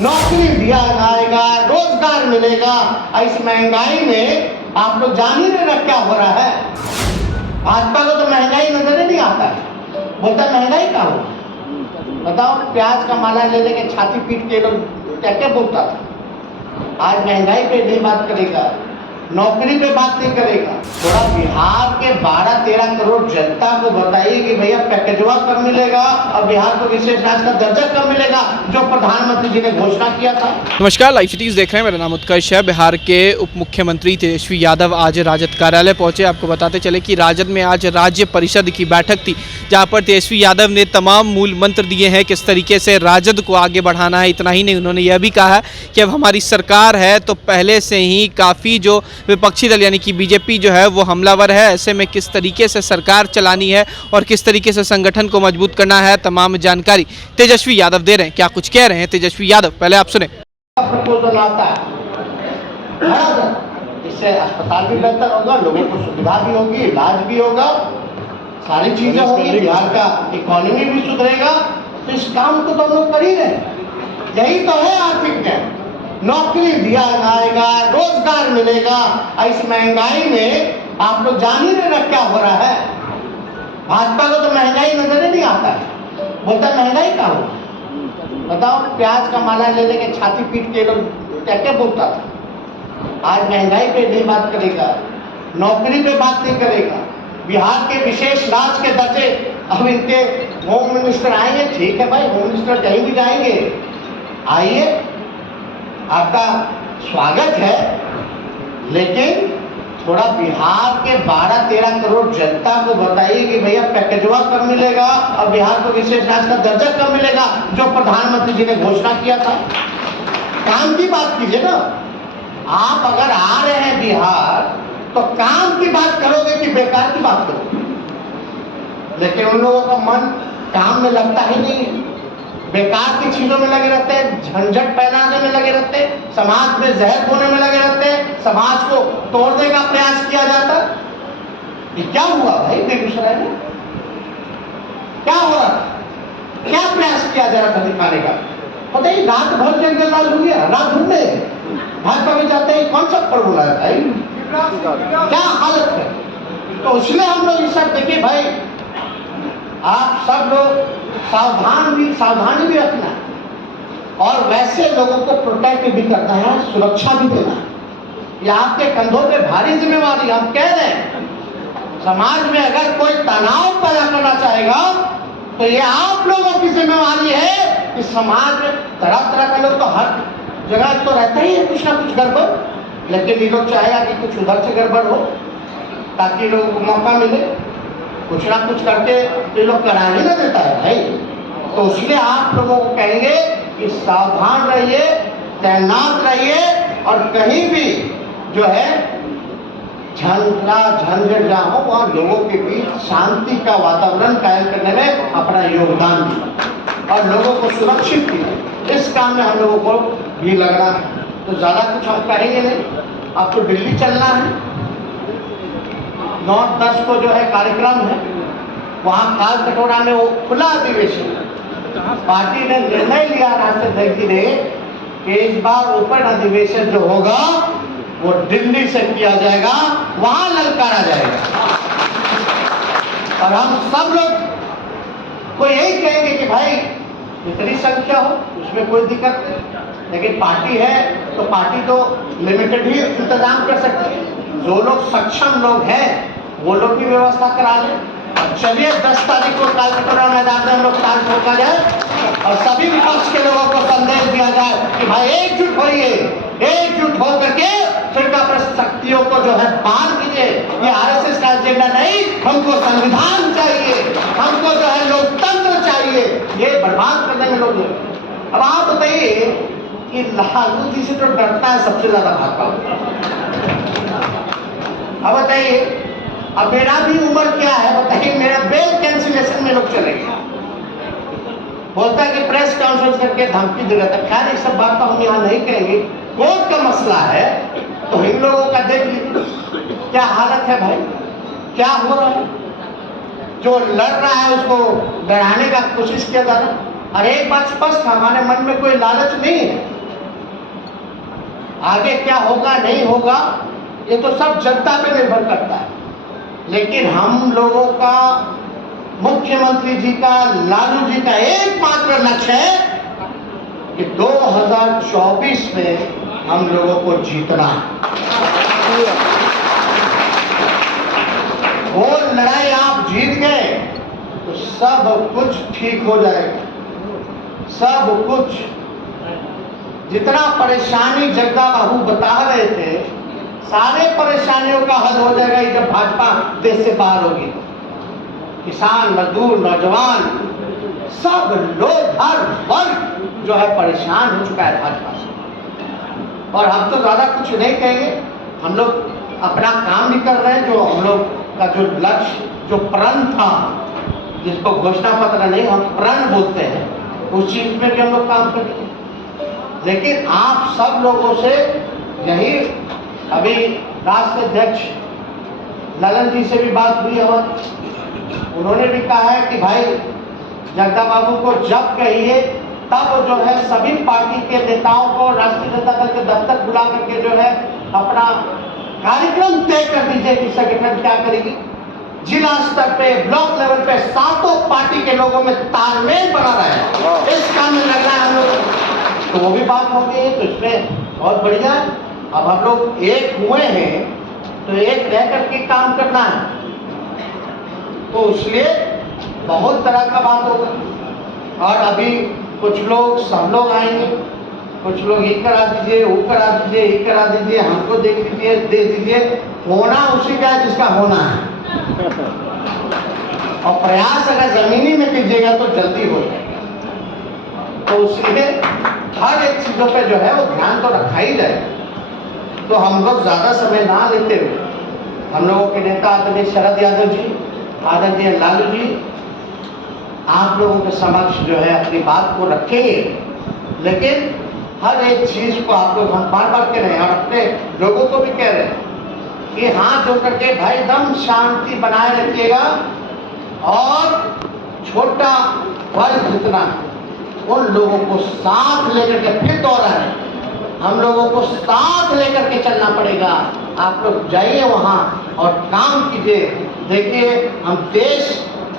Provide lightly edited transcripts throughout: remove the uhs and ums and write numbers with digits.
नौकरी दिया जाएगा, रोजगार मिलेगा। इस महंगाई में आप लोग जान ही नहीं रहे क्या हो रहा है। भाजपा को तो महंगाई नजर ही नहीं आता है, बोलता है महंगाई क्या हो। बताओ, प्याज का माला ले लेके छाती पीट के लोग क्या क्या बोलता था। आज महंगाई पे नहीं बात करेगा, नौकरी पे बात नहीं करेगा। थोड़ा बिहार के 12-13 करोड़ जनता को बताइए कि भैया पैकेजवा कब मिलेगा और बिहार को विशेष राज्य का दर्जा कब मिलेगा, जो प्रधानमंत्री जी ने घोषणा किया था। नमस्कार, लाइव सिटीज देख रहे हैं। मेरा नाम उत्कर्ष है। बिहार के उप मुख्यमंत्री तेजस्वी यादव आज राजद कार्यालय पहुंचे। आपको बताते चले कि राजद में आज राज्य परिषद की बैठक थी, जहां पर तेजस्वी यादव ने तमाम मूल मंत्र दिए हैं किस तरीके से राजद को आगे बढ़ाना है। इतना ही नहीं, उन्होंने यह भी कहा है कि अब हमारी सरकार है तो पहले से ही काफ़ी जो विपक्षी दल यानी कि बीजेपी जो है वो हमलावर है। ऐसे में किस तरीके से सरकार चलानी है और किस तरीके से संगठन को मजबूत करना है, तमाम जानकारी तेजस्वी यादव दे रहे हैं। क्या कुछ कह रहे हैं तेजस्वी यादव, पहले आप सुने। प्रपोजल आता है, इससे अस्पताल भी बेहतर होगा, लोगों को सुविधा भी होगी, इलाज भी होगा, सारी चीजें होगी, बिहार का इकोनॉमी भी सुधरेगा। तो इस काम को तो हम लोग कर ही रहे, यही तो है आर्थिक न्याय। नौकरी दिया जाएगा, रोजगार मिलेगा। इस महंगाई में आप लोग जान ही नहीं रहे क्या हो रहा है। भाजपा को तो महंगाई नजर ही नहीं आता है, बोलता है महंगाई क्या हो। बताओ, प्याज का माला ले लेके छाती पीट के लोग क्या क्या बोलता था। आज महंगाई पे नहीं बात करेगा, नौकरी पे बात नहीं करेगा। बिहार के विशेष राज्य के दर्जे, अब इनके होम मिनिस्टर आएंगे, ठीक है भाई, होम मिनिस्टर कहीं भी जाएंगे, आइए, आपका स्वागत है। लेकिन थोड़ा बिहार के 12-13 करोड़ जनता को बताइए कि भैया पैकेजवा कब मिलेगा और बिहार को विशेष राज्य का दर्जा कब मिलेगा, जो प्रधानमंत्री जी ने घोषणा किया था। काम की बात कीजिए ना। आप अगर आ रहे हैं बिहार तो काम की बात करोगे कि बेकार की बात करोगे। लेकिन उन लोगों का मन काम में लगता ही नहीं है, बेकार की चीजों में लगे रहते हैं, झंझट फैलाने में लगे रहते हैं, समाज में जहर बोने में लगे रहते हैं, समाज को तोड़ने का प्रयास किया जाता। ये क्या हुआ भाई बेगूसराय में, क्या हो रहा था, क्या प्रयास किया जा रहा था दिखाने का। पता ही रात भर जंगल राज हो गया, रात भर में भाजपा में जाते हैं, कौन सा पर्व हो रहा है भाई, क्या हालत है। तो इसलिए हम लोग इस सब देखिए भाई, आप सब लोग सावधानी भी रखना और वैसे लोगों को प्रोटेक्ट भी करना है, सुरक्षा भी देना है। ये आपके कंधों पे भारी जिम्मेवारी। हम कह रहे हैं, समाज में अगर कोई तनाव पैदा करना चाहेगा तो ये आप लोगों की जिम्मेवारी है कि समाज में तरह तरह का लोग तो हर जगह तो रहता ही है कुछ ना कुछ गड़बड़, लेकिन ये लोग चाहेगा कि कुछ उधर से गड़बड़ हो ताकि लोगों को मौका मिले, कुछ ना कुछ करके ये लोग कराने ना देता है भाई। तो इसलिए आप लोगों को कहेंगे कि सावधान रहिए, तैनात रहिए और कहीं भी जो है झंझट ना हो, वहाँ लोगों के बीच शांति का वातावरण कायम करने में अपना योगदान दिया और लोगों को सुरक्षित किया। इस काम में हम लोगों को भी लगना है। तो ज़्यादा कुछ हम कहेंगे नहीं। आपको दिल्ली चलना है, 9-10 को जो है कार्यक्रम है, वहाँ काल कटोरा में वो खुला अधिवेशन। पार्टी ने निर्णय लिया, राष्ट्रीय अध्यक्ष जी ने, कि इस बार ओपन अधिवेशन जो होगा वो दिल्ली से किया जाएगा, वहां ललकारा जाएगा। और हम सब लोग को यही कहेंगे कि भाई जितनी संख्या हो उसमें कोई दिक्कत नहीं, लेकिन पार्टी है तो पार्टी तो लिमिटेड ही इंतजाम कर सकती है। जो लोग सक्षम लोग हैं वो लोग की व्यवस्था करा लें। चलिए 10 तारीख को कालकटोरा मैदान में हम लोग ताल ठोका जाए और सभी विपक्ष के लोगों को संदेश दिया जाए कि भाई एकजुट होइए, एकजुट होकर के फिर शक्तियों को जो है पार कीजिए। ये आरएसएस का एजेंडा नहीं, हमको संविधान चाहिए, हमको जो है लोकतंत्र चाहिए, ये बर्बाद करने में लोग। अब आप बताइए कि लालू जी से तो डरता है सबसे ज्यादा भाजपा। अब बताइए, अब मेरा भी उम्र क्या है बताइए, मेरा बेल कैंसिलेशन में लोग चले गए, बोलता है कि प्रेस कॉन्फ्रेंस करके धमकी दे रहा था। खैर ये सब बात तो हम यहाँ नहीं करेंगे, कोर्ट का मसला है तो इन लोगों का देख लीजिए क्या हालत है भाई, क्या हो रहा है। जो लड़ रहा है उसको डराने का कोशिश किया जा रहा है। और एक बात स्पष्ट, हमारे मन में कोई लालच नहीं है। आगे क्या होगा नहीं होगा ये तो सब जनता पे निर्भर करता है, लेकिन हम लोगों का, मुख्यमंत्री जी का, लालू जी का एकमात्र लक्ष्य है कि 2024 में हम लोगों को जीतना है। वो लड़ाई आप जीत गए तो सब कुछ ठीक हो जाएगा। सब कुछ, जितना परेशानी जगदा बाबू बता रहे थे, सारे परेशानियों का हल हो जाएगा जब भाजपा देश से बाहर होगी। किसान, मजदूर, नौजवान, सब लोग, हर वर्ग जो है परेशान हो चुका है भाजपा से। और हम तो ज्यादा कुछ नहीं कहेंगे, हम लोग अपना काम भी कर रहे हैं। जो हम लोग का जो लक्ष्य, जो प्रण था, जिसको घोषणा पत्र नहीं, हम प्रण बोलते हैं, उस चीज में भी हम लोग काम करेंगे। लेकिन आप सब लोगों से यही, अभी राष्ट्रीय अध्यक्ष ललन जी से भी बात हुई हमारी, उन्होंने भी कहा है कि भाई जगदा बाबू को जब कहिए तब जो है सभी पार्टी के नेताओं को राष्ट्रीय जनता दल के दफ्तर बुला करके जो है अपना कार्यक्रम तय कर दीजिए कि संगठन क्या करेगी। जिला स्तर पे, ब्लॉक लेवल पे सातों पार्टी के लोगों में तालमेल बना रहे हैं, इस काम में लगना है हम लोग। तो वो भी बात हो गई, तो इसमें बहुत बढ़िया। अब हम लोग एक हुए हैं तो एक रह करके काम करना है, तो इसलिए बहुत तरह का बात होगा। और अभी कुछ लोग, सब लोग आएंगे, कुछ लोग ये करा दीजिए, वो करा दीजिए, ये करा दीजिए, हमको दे दीजिए, दे दीजिए। होना उसी का है जिसका होना है, और प्रयास अगर जमीनी में कीजिएगा तो जल्दी हो जाएगा। तो इसलिए हर एक चीजों पे जो है वो ध्यान तो रखा ही जाए। तो हम लोग ज्यादा समय ना लेते हुए, हम लोगों के नेता आदरणीय शरद यादव जी, आदरणीय लालू जी, आप लोगों के समक्ष जो है अपनी बात को रखेंगे। लेकिन हर एक चीज को आप लोग, हम बार बार कह रहे हैं और अपने लोगों को भी कह रहे हैं कि हाथ जोड़ करके भाई एकदम शांति बनाए रखिएगा। और छोटा वर्ग जितना, उन लोगों को साथ लेकर के, फिर दोहरा है, हम लोगों को साथ लेकर के चलना पड़ेगा। आप लोग जाइए वहां और काम कीजिए। देखिए, हम देश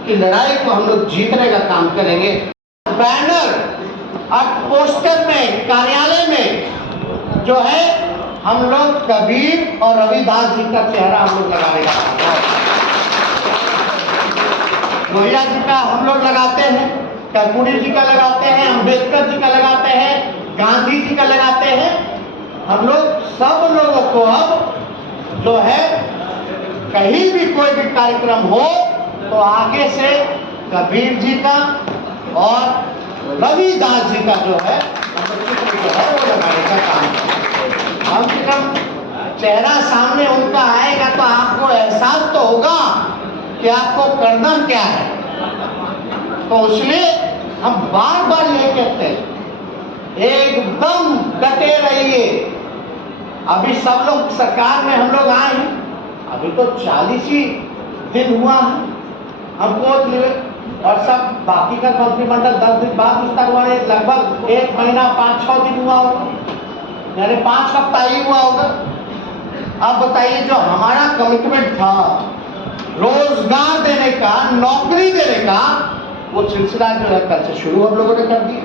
की लड़ाई को हम लोग जीतने का काम करेंगे। बैनर और पोस्टर में, कार्यालय में जो है हम लोग कबीर और रविदास जी का चेहरा हम लोग लगाने का, लोहिया जी का हम लोग लगाते हैं, कर्पूरी जी का लगाते हैं, अम्बेडकर जी का लगाते हैं, गांधी जी का लगाते हैं। हम लोग सब लोगों को अब जो है कहीं भी कोई भी कार्यक्रम हो तो आगे से कबीर जी का और रविदास जी का जो है वो लगाने का काम करें। कम से कम चेहरा सामने उनका आएगा तो आपको एहसास तो होगा कि आपको करना क्या है। तो इसलिए हम बार बार ये कहते हैं, एकदम डटे रहिए। अभी सब लोग सरकार में हम लोग आए हैं, अभी तो 40 ही दिन हुआ है हमको, और सब बाकी का मंत्रिमंडल 10 दिन बाद विस्तार हुआ है, लगभग 1 महीना 5-6 दिन हुआ होगा, यानी 5 हफ्ता ही हुआ होगा। अब बताइए, जो हमारा कमिटमेंट था रोजगार देने का, नौकरी देने का, वो सिलसिला जो है कल से शुरू हम लोगों ने कर दिया।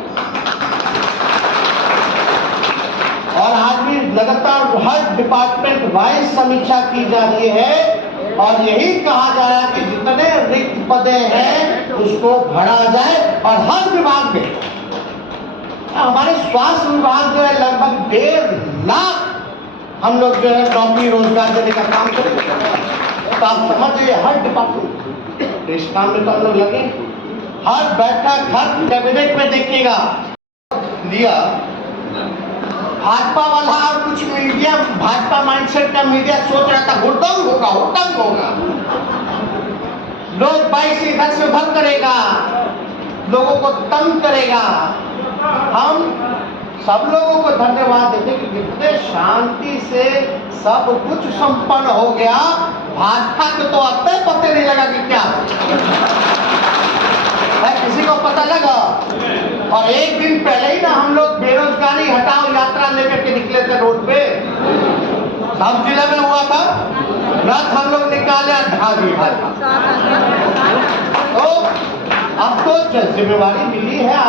और आज भी लगातार हर डिपार्टमेंट वाइज समीक्षा की जा रही है और यही कहा जा रहा है कि जितने रिक्त पदे हैं उसको भरा जाए। और हर विभाग में, हमारे स्वास्थ्य विभाग जो है लगभग 1.5 लाख हम लोग जो है नौकरी रोजगार देने का काम करेंगे। तो आप समझिए, हर डिपार्टमेंट इस काम में तो हम लोग लगे। हर बैठक, हर कैबिनेट में देखिएगा लिया भाजपा वाला, और कुछ मीडिया, भाजपा माइंडसेट का मीडिया सोच रहा था हुड़दंग होगा, हुड़दंग होगा, लोग बाइक से इधर से उधर करेगा, लोगों को तंग करेगा। हम सब लोगों को धन्यवाद देते कि कितने शांति से सब कुछ संपन्न हो गया। भाजपा को तो अब तक पता नहीं लगा कि क्या है, किसी को पता लगा। और एक दिन पहले ही ना हम लोग बेरोजगारी हटाओ यात्रा लेकर के निकले थे थे रोड पे, सब जिले में हुआ था। रथ हम लोग निकाले, ढा दी भाजपा। तो अब तो जिम्मेवारी मिली है।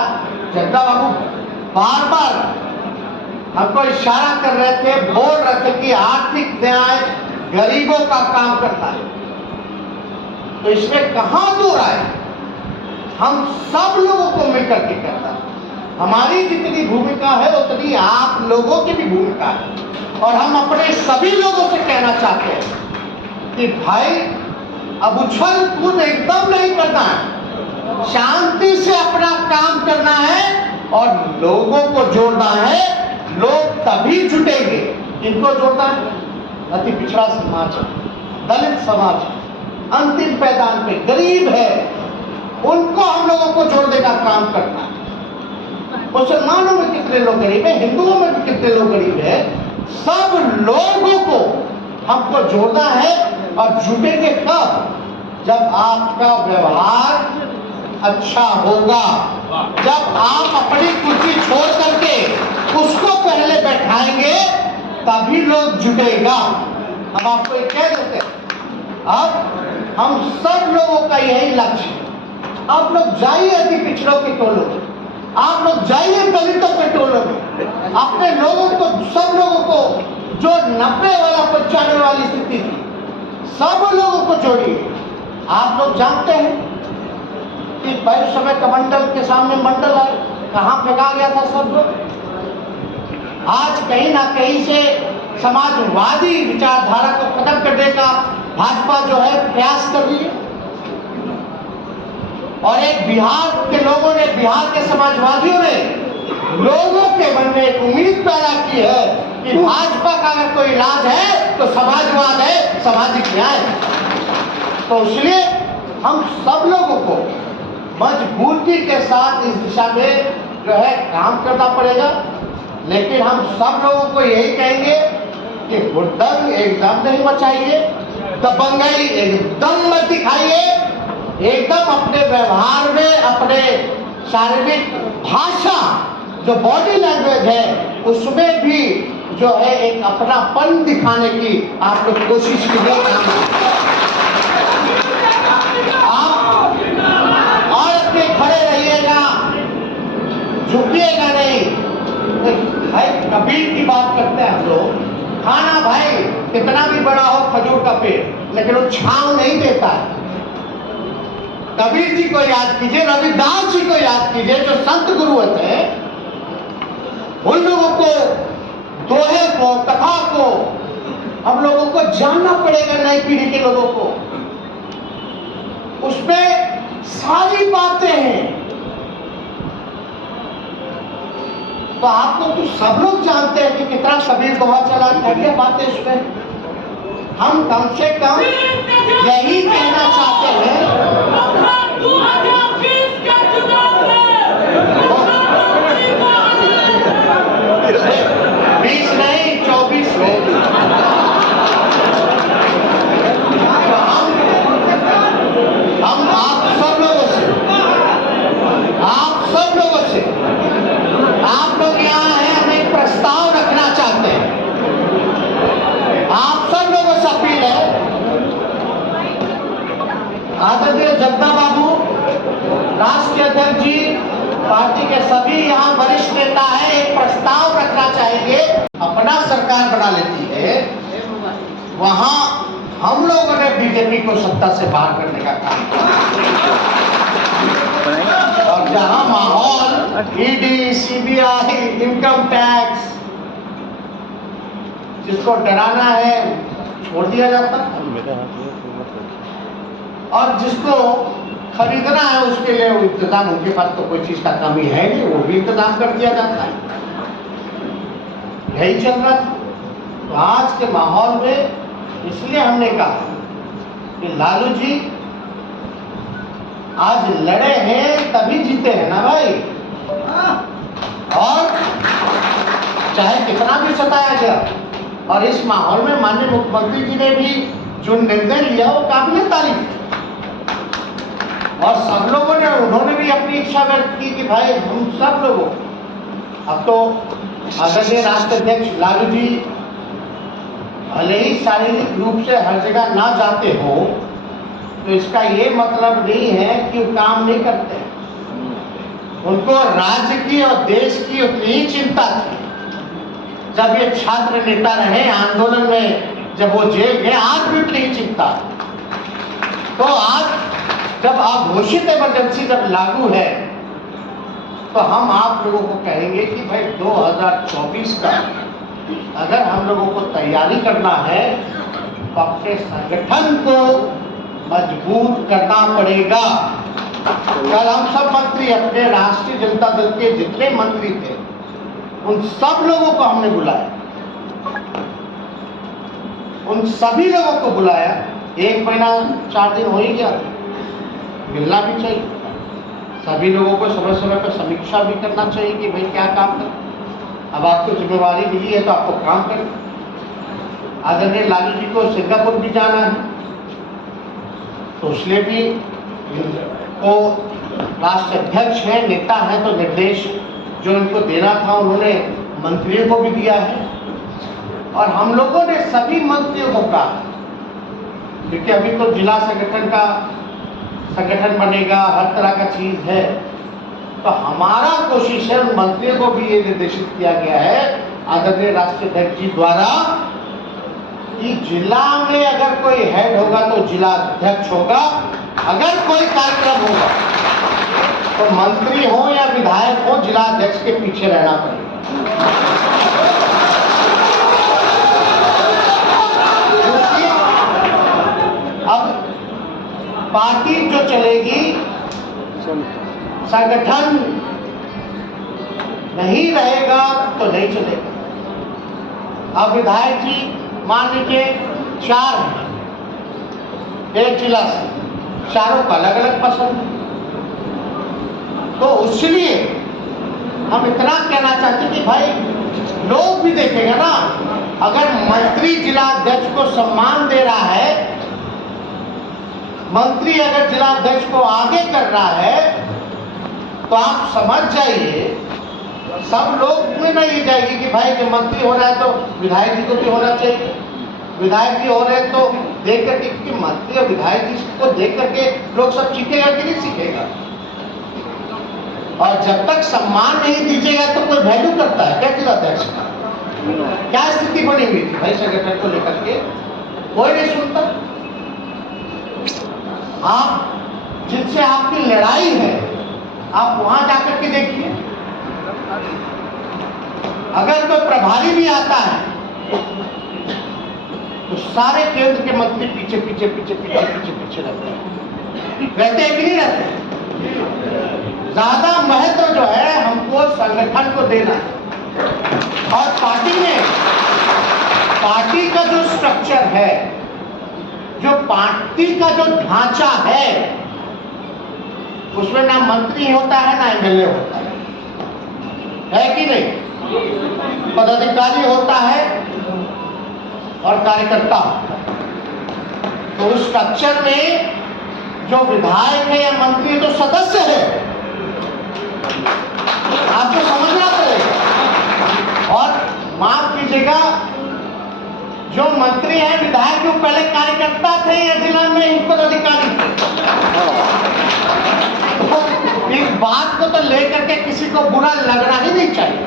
जनता बाबू बार बार हमको इशारा कर रहे थे, बोल रहे थे कि आर्थिक न्याय गरीबों का काम करता है। तो इसमें कहां दूर आए, हम सब लोगों को मिलकर के करता है। हमारी जितनी भूमिका है उतनी आप लोगों की भी भूमिका है। और हम अपने सभी लोगों से कहना चाहते हैं कि भाई अब उछल कूद एकदम नहीं करना है, शांति से अपना काम करना है और लोगों को जोड़ना है। लोग तभी जुटेंगे, इनको जोड़ना है। अति पिछड़ा समाज, दलित समाज, अंतिम पैदान पे गरीब है, उनको हम लोगों को जोड़ने का काम करना है। मुसलमानों में कितने लोग गरीब है, हिंदुओं में भी कितने लोग गरीब है, सब लोगों को हमको जोड़ना है। और जुटेंगे कब? जब आपका व्यवहार अच्छा होगा, जब आप अपनी कुर्सी छोड़ करके उसको पहले बैठाएंगे, तभी लोग जुटेगा। हम आपको एक कह देते हैं, अब हम सब लोगों का यही लक्ष्य है। आप लोग जाइए अति पिछड़ों के टोलों में, आप लोग जाइए दलितों के टोलों में, अपने लोगों को, सब लोगों को, जो 90 वाला 95 वाली स्थिति थी, सब लोगों को जोड़िए। आप लोग जानते हैं कि पहले समय कमंडल के सामने मंडल आए, कहां फेंका गया था सब लोग। आज कहीं ना कहीं से समाजवादी विचारधारा को खत्म करने का भाजपा जो है प्रयास कर रही है। और एक बिहार के लोगों ने, बिहार के समाजवादियों ने लोगों के मन में एक उम्मीद पैदा की है कि भाजपा का अगर कोई इलाज है तो समाजवाद है, सामाजिक न्याय। तो इसलिए हम सब लोगों को मजबूती के साथ इस दिशा में जो है काम करना पड़ेगा। लेकिन हम सब लोगों को यही कहेंगे कि हुड़दंग एकदम नहीं मचाइए, दबंगई एकदम मत दिखाइए, एकदम अपने व्यवहार में, अपने शारीरिक भाषा, जो बॉडी लैंग्वेज है, उसमें भी जो है एक अपनापन दिखाने की आप लोग कोशिश कीजिए। आप और अपने खड़े रहिएगा, झुकिएगा नहीं। भाई कबीर की बात करते हैं हम लोग, खाना भाई कितना भी बड़ा हो खजूर का पेड़, लेकिन वो छांव नहीं देता है। कबीर जी को याद कीजिए, रविदास जी को याद कीजिए, जो संत गुरु थे। उन लोगों को, दोहे को, कथा को हम लोगों को जानना पड़ेगा, नई पीढ़ी के लोगों को। उसमें सारी बातें हैं। तो आप लोग तो सब लोग जानते हैं कि कितना कबीर दोहा चला, क्या बातें उसमें। हम कम से कम यही कहना चाहते हैं, 2020 के चुनाव में 20 नहीं 24 में हम आप सब लोगों से, आप लोग यहाँ हैं, हम एक प्रस्ताव रखना चाहते हैं। आप सब लोगों से अपील है, आदरणीय जगदा बाबू, राष्ट्रीय अध्यक्ष जी, पार्टी के सभी यहाँ वरिष्ठ नेता है, एक प्रस्ताव रखना चाहेंगे। अपना सरकार बना लेती है, वहां हम लोगों ने बीजेपी को सत्ता से बाहर करने का काम किया। और जहां माहौल ईडी, सीबीआई, इनकम टैक्स, जिसको डराना है छोड़ दिया जाता, और जिसको खरीदना है उसके लिए वो इंतजाम, उनके पास तो कोई चीज का कमी है नहीं, वो भी इंतजाम कर दिया जाता है। यही चल रहा था। तो आज के माहौल में इसलिए हमने कहा कि लालू जी आज लड़े हैं तभी जीते हैं ना भाई। और चाहे कितना भी सताया गया, और इस माहौल में माननीय मुख्यमंत्री जी ने भी जो निर्णय लिया वो काबिल तारीफ। और सब लोगों ने, उन्होंने भी अपनी इच्छा व्यक्त की कि भाई हम सब लोगों, अब तो आदरणीय राष्ट्राध्यक्ष लालू जी भले ही शारीरिक रूप से हर जगह ना जाते हो, तो इसका ये मतलब नहीं है कि वो काम नहीं करते। उनको राज्य की और देश की उतनी ही चिंता थी। जब ये छात्र नेता रहे आंदोलन में, जब वो जेल गए, आज भी उतनी ही चिंता। तो आज जब अघोषित इमरजेंसी जब लागू है, तो हम आप लोगों को कहेंगे कि भाई 2024 का अगर हम लोगों को तैयारी करना है तो अपने संगठन को मजबूत करना पड़ेगा। कल हम सब मंत्री, अपने राष्ट्रीय जनता दल के जितने मंत्री थे, उन सब लोगों को हमने बुलाया, उन सभी लोगों को बुलाया। 1 महीना 4 दिन हो ही गया, मिलना भी चाहिए। सभी लोगों को समय समय पर समीक्षा भी करना चाहिए कि भाई क्या काम कर। अब आपको जिम्मेवारी मिली है तो आपको काम करें। आदरणीय लालू जी को सिंगापुर भी जाना है, तो उसलिए भी वो राष्ट्र अध्यक्ष है, नेता है, तो निर्देश जो इनको देना था उन्होंने मंत्रियों को भी दिया है। और हम लोगों ने सभी मंत्रियों को कहा, क्योंकि अभी तो जिला संगठन बनेगा, हर तरह का चीज है, तो हमारा कोशिश है, उन मंत्रियों को भी ये निर्देशित किया गया है आदरणीय राष्ट्रीय अध्यक्ष जी द्वारा कि जिला में अगर कोई हेड होगा तो जिला अध्यक्ष होगा। अगर कोई कार्यक्रम होगा तो मंत्री हो या विधायक हो, जिला अध्यक्ष के पीछे रहना पड़ेगा। अब पार्टी जो चलेगी, संगठन नहीं रहेगा तो नहीं चलेगा। अब विधायक जी मान लीजिए 4 हैं एक जिला से, चारों का अलग अलग पसंद है, तो इसलिए हम इतना कहना चाहते हैं कि भाई लोग भी देखेंगे ना। अगर मंत्री जिला अध्यक्ष को सम्मान दे रहा है, मंत्री अगर जिला अध्यक्ष को आगे कर रहा है, तो आप समझ जाइए सब लोग में ना ये जाएगी कि भाई जब मंत्री हो रहा है तो विधायक जी को भी होना चाहिए, विधायक जी हो रहे हैं तो देख करके, क्योंकि मंत्री और विधायक जी को देख करके लोग सब सीखेगा कि नहीं सीखेगा। और जब तक सम्मान नहीं दीजिएगा तो कोई वैल्यू करता है क्या जिला अध्यक्ष का? क्या स्थिति बनी हुई थी भाई संगठन को लेकर के? कोई नहीं सुनता। आप जिनसे आपकी लड़ाई है, आप वहां जाकर के देखिए। अगर कोई प्रभारी भी आता है तो सारे केंद्र के मंत्री पीछे पीछे पीछे पीछे पीछे पीछे रहते हैं कि नहीं रहते? ज्यादा महत्व जो है हमको संगठन को देना है। और पार्टी का जो स्ट्रक्चर है, जो पार्टी का जो ढांचा है, उसमें ना मंत्री होता है ना एमएलए होता है कि नहीं? पदाधिकारी होता है और कार्यकर्ता होता है। तो उस स्ट्रक्चर में जो विधायक है या मंत्री है तो सदस्य है, आपको समझना पड़ेगा। और माफ कीजिएगा, जो मंत्री है विधायक जो पहले कार्यकर्ता थे या जिला में ही पदाधिकारी थे। तो इस बात को तो लेकर के किसी को बुरा लगना ही नहीं चाहिए।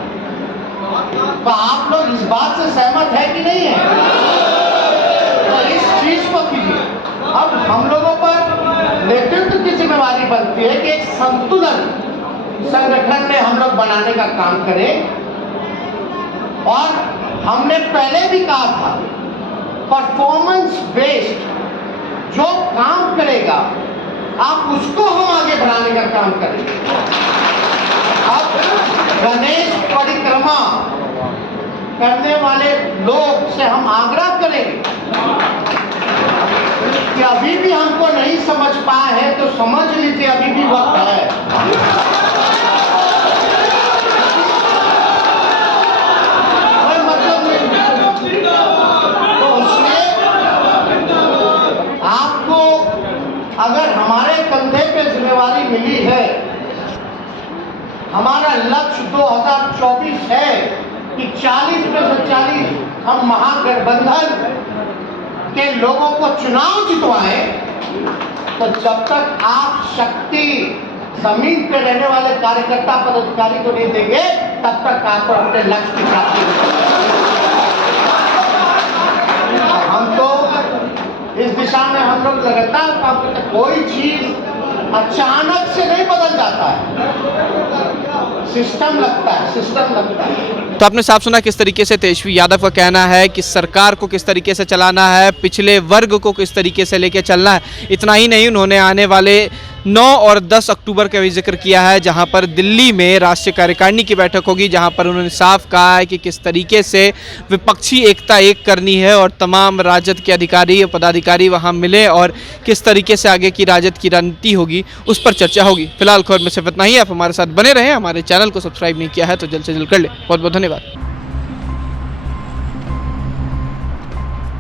तो आप लोग इस बात से सहमत है कि नहीं है? तो इस चीज को कीजिए। अब हम लोगों पर नेतृत्व की जिम्मेवारी बनती है कि एक संतुलन संगठन में हम लोग बनाने का काम करें। और हमने पहले भी कहा था, परफॉर्मेंस बेस्ड जो काम करेगा आप उसको हम आगे बढ़ाने का काम करेंगे। अब गणेश परिक्रमा करने वाले लोग से हम आग्रह करेंगे कि अभी भी हमको नहीं समझ पाए हैं तो समझ लीजिए, अभी भी वक्त है। कोई मतलब नहीं। तो उसमें आपको अगर हमारे कंधे पे जिम्मेवारी मिली है, हमारा लक्ष्य 2024 है कि 40 में से 40 हम महागठबंधन के लोगों को चुनाव जितवाए, तो जब तक आप शक्ति जमीन पे रहने वाले कार्यकर्ता पदाधिकारी को नहीं देंगे, तब तक आपको अपने लक्ष्य की प्राप्ति नहीं होगी। हम तो इस दिशा में हम लोग लगातार काम करते हैं। कोई चीज अचानक से नहीं बदल जाता है, सिस्टम लगता है। तो आपने साफ सुना किस तरीके से तेजस्वी यादव का कहना है कि सरकार को किस तरीके से चलाना है, पिछले वर्ग को किस तरीके से लेके चलना है। इतना ही नहीं, उन्होंने आने वाले 9 और 10 अक्टूबर का भी जिक्र किया है, जहां पर दिल्ली में राष्ट्रीय कार्यकारिणी की बैठक होगी, जहां पर उन्होंने साफ कहा है कि किस तरीके से विपक्षी एकता एक करनी है और तमाम राजद के अधिकारी और पदाधिकारी वहां मिले और किस तरीके से आगे की राजद की रणनीति होगी, उस पर चर्चा होगी। फिलहाल खबर में सिर्फ इतना ही। आप हमारे साथ बने रहें, हमारे चैनल को सब्सक्राइब नहीं किया है तो जल्द से जल्द कर ले। बहुत बहुत धन्यवाद।